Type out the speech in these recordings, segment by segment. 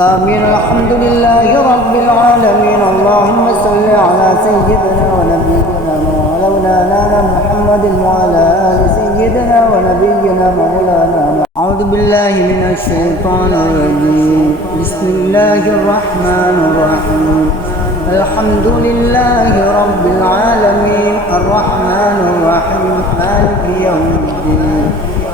آمين. الحمد لله رب العالمين. اللهم صل على سيدنا ونبينا مولانا محمد وعلى آل سيدنا ونبينا مولانا. أعوذ بالله من الشيطان الرجيم. بسم الله الرحمن الرحيم. الحمد لله رب العالمين. الرحمن الرحيم. مالك يوم الدين.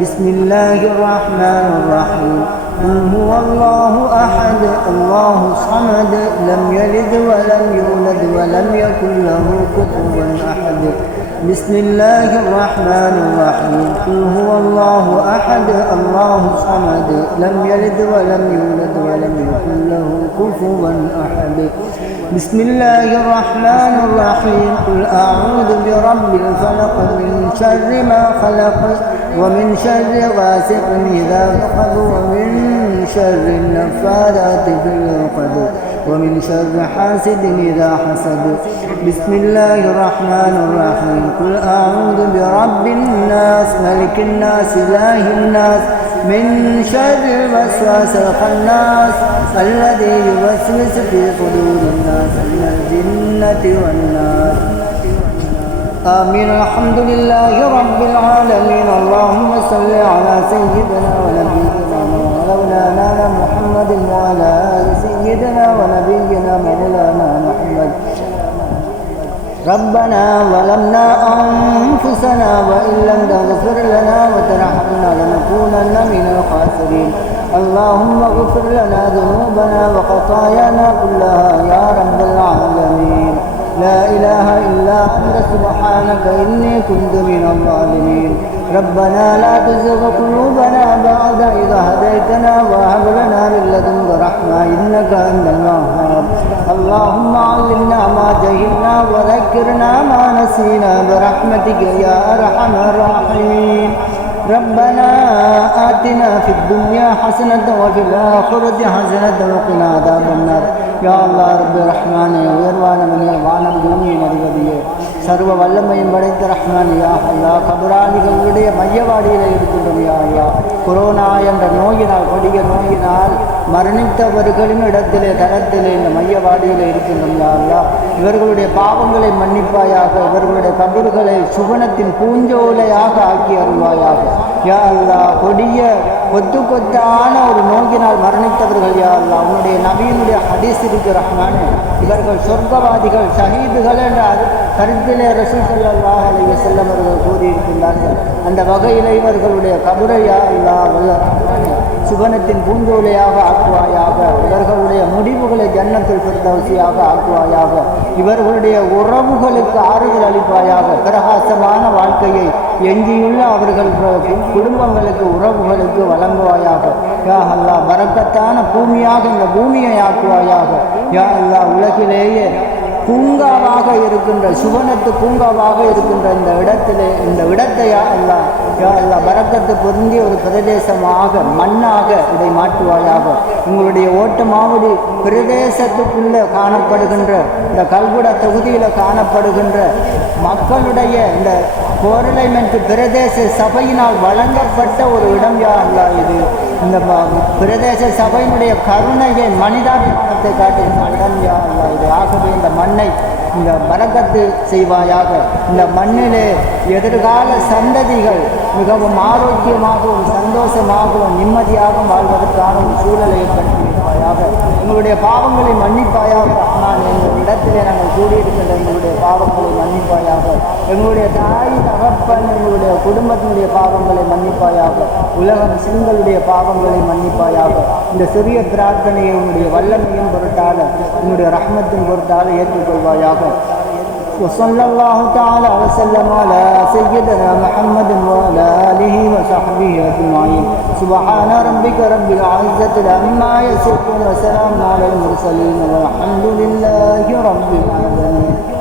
بسم الله الرحمن الرحيم. قل هو الله أحد الله الصمد لم يلد ولم يولد ولم يكن له كفوا أحد. بسم الله الرحمن الرحيم. قل هو الله أحد الله الصمد لم يلد ولم يولد ولم يكن له كفوا أحد. بسم الله الرحمن الرحيم. قل أعوذ برب الفلق من شر ما خلق. ومن شر غاسق إذا وقب ومن شر النفاذات في العقد ومن شر حاسد إذا حسد. بسم الله الرحمن الرحيم. قل أعوذ برب الناس ملك الناس إله الناس من شر الوسواس الخناس الذي يوسوس في صدور الناس من الجنة والناس. آمين. الحمد لله رب العالمين. اللهم صل على سيدنا ونبينا مولانا محمد وعلى سيدنا ونبينا مولانا محمد. ربنا ظلمنا أنفسنا وإن لم تغفر لنا وترحمنا لنكونن من الخاسرين. اللهم اغفر لنا ذنوبنا وخطايانا كلها يا رب العالمين. لا إله إلا أنت سبحانك إني كنت من الظالمين. ربنا لا تزغ قلوبنا بعد إذا هديتنا وهب لنا من لدنك رحمة إنك أنت الوهاب. اللهم علمنا ما جهلنا وذكرنا ما نسينا برحمتك يا أرحم الراحمين. ربنا آتنا في الدنيا حسنة وفي الآخرة حسنة وقنا عذاب النار யா அல்லா ரப்பி ரஹ்மானே உயர்வானவனே வானம் பூமியின் அதிபதியே சர்வ வல்லமையும் படைத்த ரஹ்மான் யா அல்லா கபராளிகளுடைய மையவாடியில் இருக்கின்றோம் யா அல்லா கொரோனா என்ற நோயினால் கொடிய நோயினால் மரணித்தவர்களின் இடத்திலே தரத்திலே இந்த மையவாடியில் இருக்கின்றோம் யா இவர்களுடைய பாவங்களை மன்னிப்பாயாக இவர்களுடைய கபறுகளை சுவனத்தின் பூஞ்சோலையாக ஆக்கி அருள்வாயாக. யா அல்லா கொடிய கொத்து கொத்தான ஒரு நோக்கினால் மரணித்தவர்கள் யா அல்லா. உன்னுடைய நபியினுடைய ஹதீஸிற்கு ரஹ்மான். இவர்கள் சொர்க்கவாதிகள் ஷஹீதுகள் என்ற கருத்திலே ரசூல் சல்லாஹ் அலைய செல்லம் அவர்கள் கூறியிருக்கின்றார்கள். அந்த வகையில் இவர்களுடைய கபுரையா அல்லா வல்ல சுகனத்தின் பூந்தோலையாக ஆக்குவாயாக இவர்களுடைய முடிவுகளை ஜன்னத்தில் பிறந்தவசியாக ஆக்குவாயாக இவர்களுடைய உறவுகளுக்கு ஆறுதல் அளிப்பாயாக பிரகாசமான வாழ்க்கையை எஞ்சியுள்ள அவர்கள் குடும்பங்களுக்கு உறவுகளுக்கு வழங்குவாயாக. யா அல்லா வரக்கத்தான பூமியாக இந்த பூமியை ஆக்குவாயாக. யா அல்லா உலகிலேயே பூங்காவாக இருக்கின்ற சுவனத்து பூங்காவாக இருக்கின்ற இந்த இடத்திலே இந்த இடத்தையா அல்லா யா அல்லா பறக்கத்து பொருந்திய ஒரு பிரதேசமாக மண்ணாக இதை மாற்றுவாயாக. உங்களுடைய ஓட்டமாவடி பிரதேசத்துக்குள்ளே காணப்படுகின்ற இந்த கல்குட தொகுதியில் காணப்படுகின்ற மக்களுடைய இந்த கோரலைமெண்ட் பிரதேச சபையினால் வழங்கப்பட்ட ஒரு இடம் யாருங்களா இது? இந்த பிரதேச சபையினுடைய கருணையை மனிதாபிமானத்தை காட்டுகின்ற இடம் யாருங்களா இது? ஆகவே இந்த மண்ணை இந்த பறக்கத்து செய்வாயாக. இந்த மண்ணிலே எதிர்கால சந்ததிகள் மிகவும் ஆரோக்கியமாகவும் சந்தோஷமாகவும் நிம்மதியாகவும் வாழ்வதற்கான ஒரு சூழலை ஏற்படுத்தி வைப்பாயாக எங்களுடைய பாவங்களை மன்னிப்பாயாக நான் எங்கள் இடத்திலே நாங்கள் கூடியிருக்கின்ற எங்களுடைய பாவங்களை மன்னிப்பாயாக. எங்களுடைய தாய் தகப்பன் எங்களுடைய குடும்பத்தினுடைய பாவங்களை மன்னிப்பாயாக. உலக முஸ்லிம்களுடைய பாவங்களை மன்னிப்பாயாக. இந்த சிறிய பிரார்த்தனையை உன்னுடைய வல்லமையின் பொருட்டால உன்னுடைய ரஹ்மத்தின் பொருட்டால ஏற்றுக்கொள்வாயாக. وصلى الله تعالى وسلم على سيدنا محمد وعلى آله وصحبه أجمعين. سبحان ربك رب العزة عما يصفون وسلام على المرسلين والحمد لله رب العالمين.